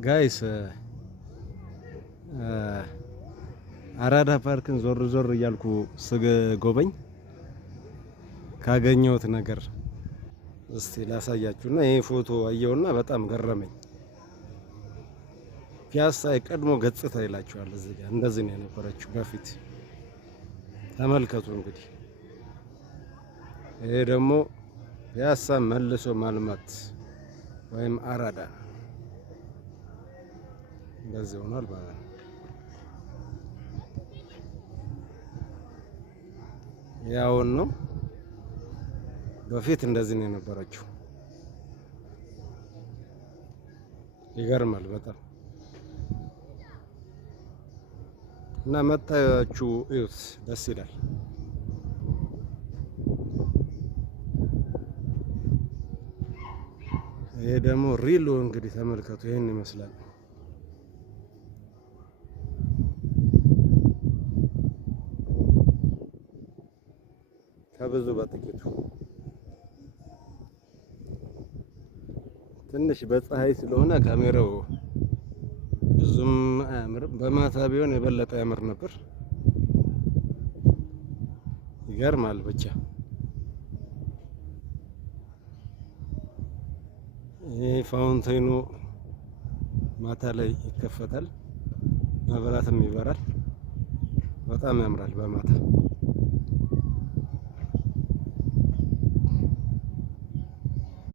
ጋይስ አራዳ ፓርክን ዞር ዞር እያልኩ ስጎበኝ ካገኘሁት ነገር እስቲ ላሳያችሁና ይሄ ፎቶ አየውና በጣም ገረመኝ። ፒያሳ የቀድሞ ገጽታ ይላችኋል። እዚህ ጋር እንደዚህ ነው የነበረችው በፊት። ተመልከቱ እንግዲህ ይሄ ደግሞ ፒያሳ መልሶ ማልማት ወይም አራዳ እንደዚህ ሆኗል ማለት ነው። ያውን ነው በፊት እንደዚህ ነው የነበረችው። ይገርማል በጣም እና መታያችሁ እዩት፣ ደስ ይላል። ይሄ ደግሞ ሪሉ እንግዲህ ተመልከቱ፣ ይሄን ይመስላል። ከብዙ በጥቂቱ ትንሽ በፀሐይ ስለሆነ ካሜራው ብዙም አያምርም። በማታ ቢሆን የበለጠ ያምር ነበር። ይገርማል ብቻ። ይሄ ፋውንቴኑ ማታ ላይ ይከፈታል፣ መብራትም ይበራል። በጣም ያምራል በማታ።